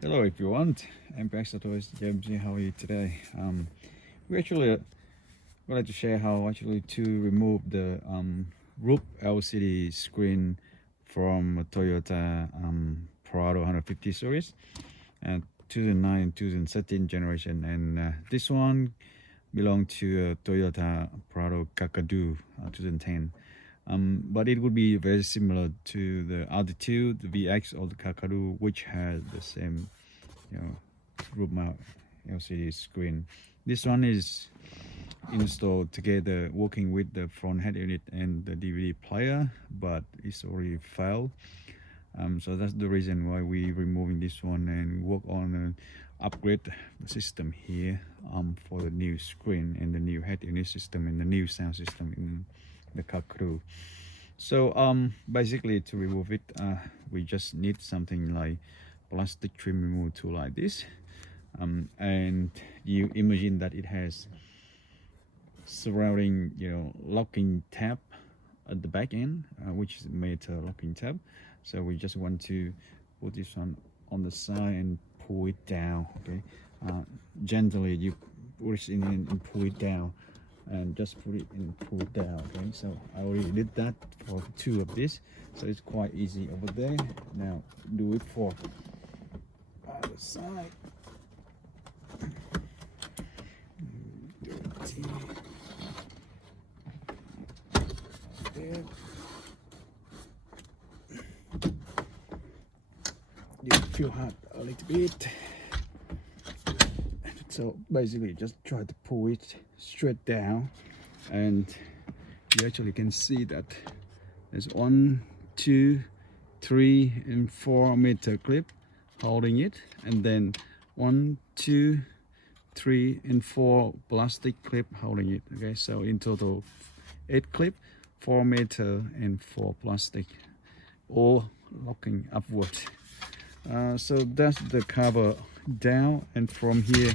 Hello everyone, MPX AUTOS, James here. How are you today? We actually wanted to share how actually to remove the roof LCD screen from a Toyota Prado 150 series and 2009 and 2013 generation, and this one belonged to Toyota Prado Kakadu 2010. But it would be very similar to the other two, the VX or the Kakadu, which had the same, roof mount LCD screen. This one is installed together, working with the front head unit and the DVD player, but it's already failed. So that's the reason why we removing this one and work on upgrade the system here for the new screen and the new head unit system and the new sound system in the Kakadu. So basically to remove it, we just need something like plastic trim removal tool like this, and you imagine that it has surrounding locking tab at the back end, which is metal locking tab. So we just want to put this one on the side and pull it down. Okay, gently you push in and pull it down, and just put it and pull it down. Okay, so I already did that for two of this, so it's quite easy over there. Now do it for other side. There. You feel hard a little bit, so basically just try to pull it straight down, and you actually can see that there's 1, 2, 3 and 4 meter clip holding it, and then 1, 2, 3 and 4 plastic clip holding it. Okay, so in total 8 clip, 4 meter and 4 plastic, all locking upward. So that's the cover down, and from here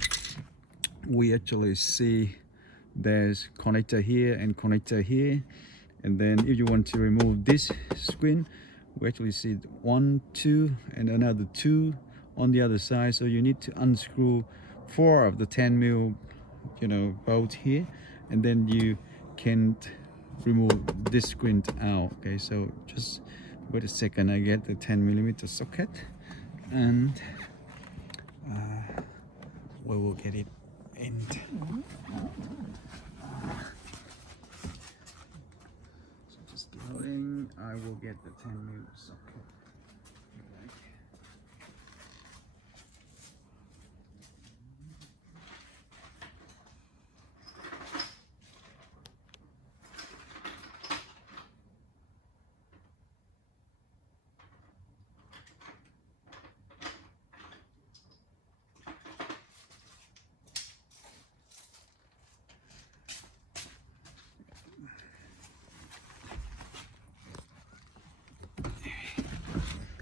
we actually see there's connector here and connector here, and then if you want to remove this screen, we actually see 1, 2 and another 2 on the other side. So you need to unscrew 4 of the 10mm bolt here, and then you can remove this screen out. Okay, so just wait a second, I get the 10mm socket, and we will get it in. So just loading, I will get the 10mm socket.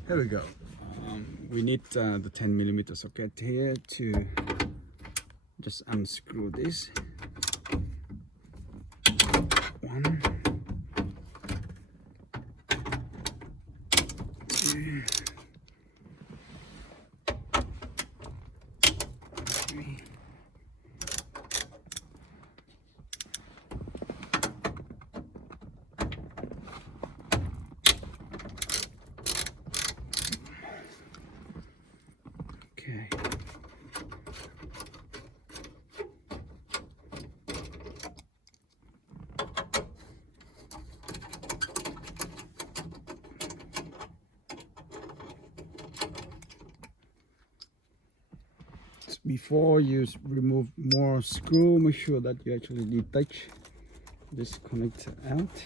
There we go. We need the 10mm socket here to just unscrew this. 1, 2, 3. Okay. Before you remove more screw, make sure that you actually detach this connector out.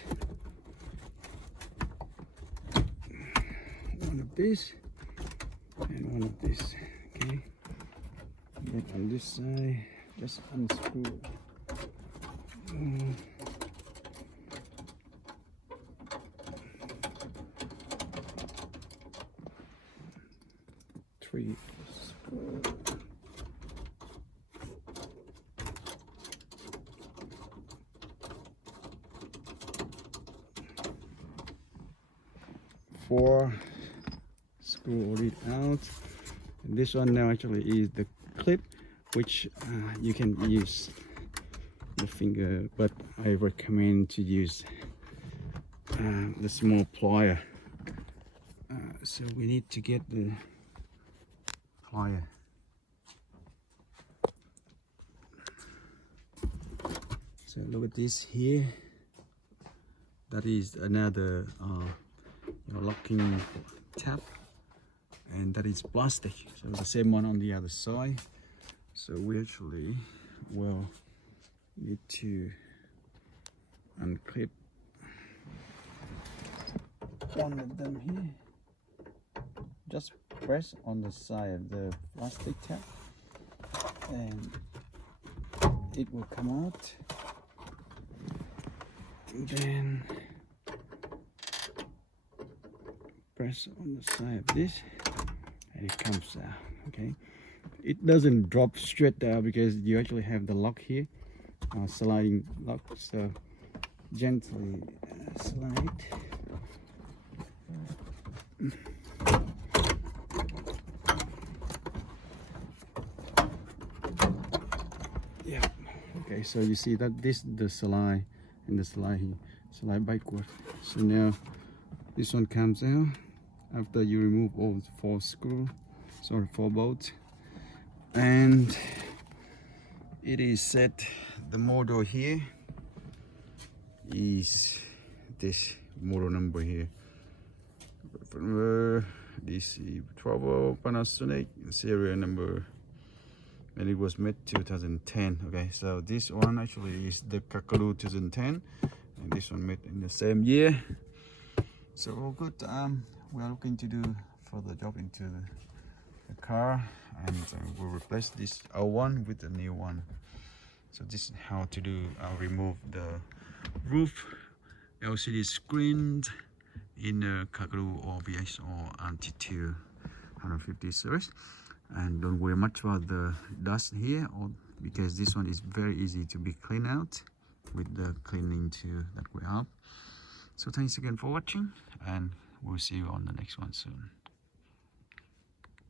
One of this and one of this. Okay. Then on this side, just unscrew. 3 screw. 4 screw it out, This one now actually is the clip, which you can use the finger, but I recommend to use the small plier. So we need to get the plier. So look at this here. That is another locking tab, and that is plastic. So the same one on the other side. So we actually will need to unclip one of them here. Just press on the side of the plastic tab and it will come out, and then press on the side of this and it comes out. Okay, it doesn't drop straight down because you actually have the lock here, sliding lock, so gently slide. Yeah, okay, so you see that this the slide and the slide here, slide backward. So now this one comes out after you remove all 4 screws, sorry, 4 bolts, and it is set. The model here is this model number here, DC12 Panasonic serial number, and it was made 2010. Okay, so this one actually is the Kakadu 2010, and this one made in the same year. So all good. We are looking to do further job into the car, and we'll replace this old one with the new one. So this is how to do. I'll remove the roof LCD screen in the Kakadu or VX or RT2 150 series, and don't worry much about the dust here, or because this one is very easy to be cleaned out with the cleaning tool that we have. So thanks again for watching, and we'll see you on the next one soon.